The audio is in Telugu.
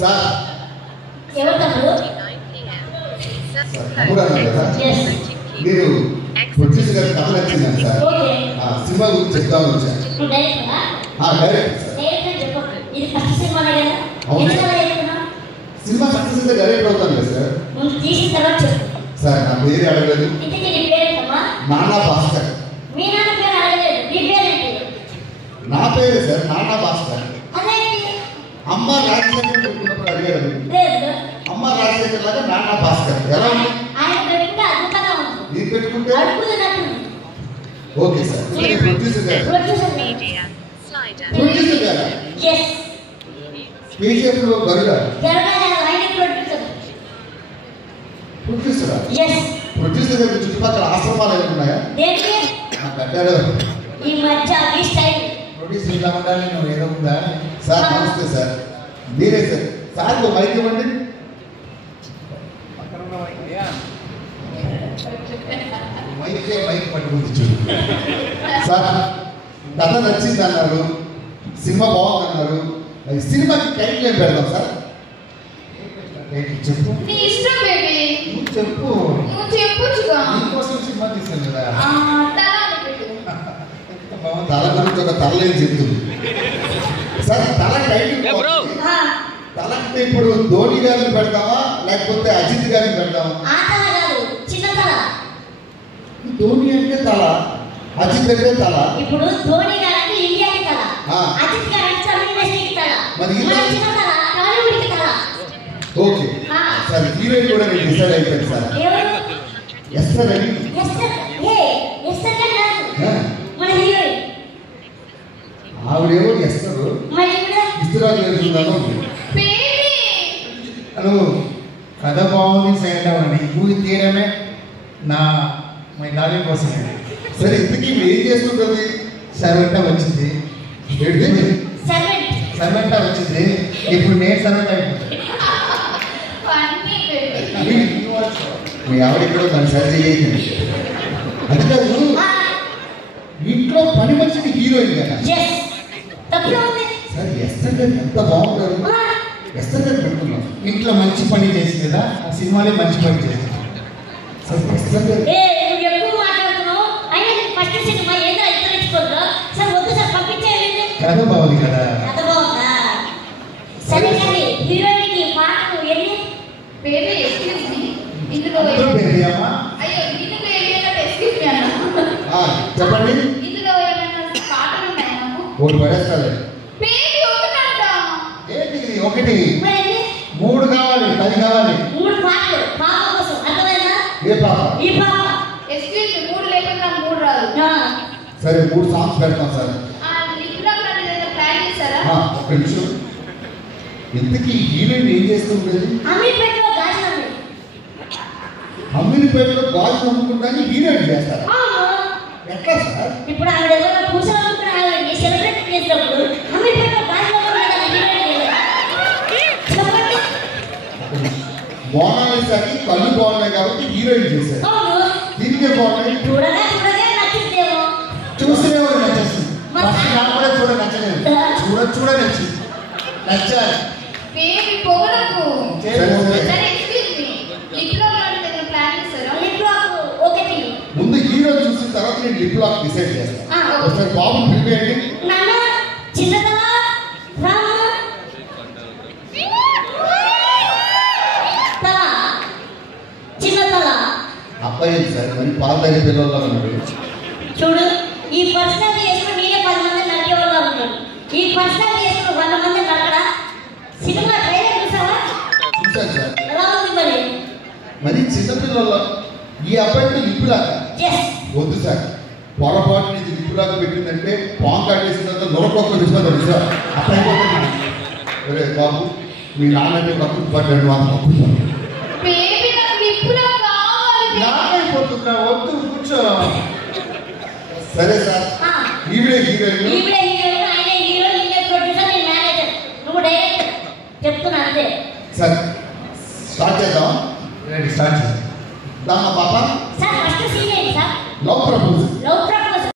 సార్ ఎవరు తమ్ముడు? మీరు ప్రొడ్యూసర్ గారి కథ నచ్చిందండి సార్. సినిమా గురించి చెప్తామని వచ్చాను. Direct sir. సినిమా సక్సెస్ అయితే డైరెక్ట్ అవుతాను కదా సార్. సార్ నా పేరు అడగలేదు. నానా భాస్కర్. నా పేరే సార్ నానా భాస్కర్. అమ్మ రాజశేఖర్ పెట్టుకున్నప్పుడు అడిగాడు. అమ్మ రాజశేఖర్ లాగా నానా భాస్కర్ ఎలా ఉంది? పెట్టుకుంటే ఓకే సార్. ప్రొడ్యూసర్ గారు కేజీఎఫ్ లో గరుడ ప్రొడ్యూసరా? ప్రొడ్యూసర్ గారి చుట్టుపక్కల ఆశ్రమాలు ఏమైనా ఉన్నాయా? పెట్టాడు ప్రొడ్యూసర్ ఇలా ఉండాలి నువ్వు ఏదో ఉందా సార్? నమస్తే సార్. మీరే సార్. సార్ మైక్ ఇవ్వండి. మైక్ పట్టుకుంది చూడు సార్. కథ నచ్చింది అన్నారు, సినిమా బాగుంది అన్నారు. సినిమాకి టైటిల్ ఏం పెడదాం సార్? చెప్పు. చెప్పు. నీకోసం సినిమా తీసాను కదా. తల గురించి ఒక తలలేని చెప్తుంది సార్. తల టైటిల్ తలంటే ఇప్పుడు ధోని గారిని పెడతామా లేకపోతే అజిత్ గారిని పెడతామా? ధోని అంటే తల, అజిత్ అంటే తల. ఇప్పుడు ధోని గారికి ఇండియాకి తల, అజిత్ గారికి తమిళనాడుకి తల, మరి చిన్న తల టాలీవుడ్కి తల. Okay sir. హీరోయిన్ కూడా నేను డిసైడ్ అయిపోయింది సార్. ఎస్తర్ అని. ఎస్తర్ మన హీరోయిన్. ఆవిడేమో ఎస్తరు, ఇస్తరాలు వెళ్తున్నాను. హలో, కథ బాగుంది సైడ్ అవ్వండి. మూవీ తీయడమే నా మై డార్లింగ్ కోసమే. సరే ఇంతకీ ఏం చేస్తుంటుంది? సర్వెంటా వచ్చింది. సర్వెంటా వచ్చింది. ఇప్పుడు నేను సర్వెంట్ అయిపోతాను. మీ ఆవిడ ఇక్కడ దాన్ని సరి చేయండి. అది కాదు, ఇంట్లో పని మనిషికి హీరోయిన్ కదా సార్. ఎస్తర్ గారు ఎంత బాగుంటారు. ఎస్తర్ గారు పెట్టుకున్నాం. ఇంట్లో మంచి పని చేసి కదా ఆ సినిమాలే మంచి పని చేసింది సార్. ఎస్తర్ గారు కథ బాగుంది కదా. చెప్పండి. ఒకటి పడేస్తారు. ఏంటి ఒకటి? 3 కావాలి, 10 కావాలి. ఏ పాప? సరే 3 సాంగ్స్ పెడతాం సార్. ఒక్క నిమిషం. ఇంతకీ హీరోయిన్ ఏం చేస్తుంటుంది? అమీర్పేటలో గాజు అమ్ముకుంటానికి హీరోయిన్ చేస్తారా? ఎట్లా సార్? ఇప్పుడు ఆవిడ ఎవరో పూసలు అమ్ముకున్నారని సెలబ్రేట్ చేసినప్పుడు అమీర్పేటలో గాజు మోనాలిసాకి కళ్ళు బాగున్నాయి కాబట్టి హీరోయిన్ చేశారు. దీనికే బాగున్నాయి. చూడగా నచ్చిందేమో. చూస్తేనే కూడా నచ్చేస్తుంది. నాకు కూడా చూడ నచ్చలేదు. చూడ నచ్చింది. నచ్చాలి. ముందు హీరో చూసిన తర్వాత నేను లిప్ లాక్ డిసైడ్ చేస్తాను. ఒకసారి బాబు పిలిపేయండి. అబ్బాయి సార్ మరి పాత పిల్లల్లో ఉన్నాడు. చూడు, ఈ పర్సనల్ చేసుకుని నేనే 10 మంది నడిచేవాళ్ళ ఉన్నాడు. ఈ పర్సనల్ చేసుకుని 100 మంది నడకడా. సినిమా ట్రైలర్ చూసావా? చూసాను సార్. ఎలా ఉంది మరి? మరి చిన్నపిల్లల్లో ఈ అబ్బాయికి లిప్పులాగా వద్దు సార్. పొరపాటు ఇది లిప్పులాగా పెట్టిందంటే పాము కాటేసిన తర్వాత నొరకొక్క విషయం సార్. అబ్బాయి ఒరే బాబు, మీ నాన్నని పక్కకు పడ్డాడు, వాళ్ళు పక్కుతాను. వద్దు కూర్చో. సరే సార్. ఈవిడే హీరోయిన్.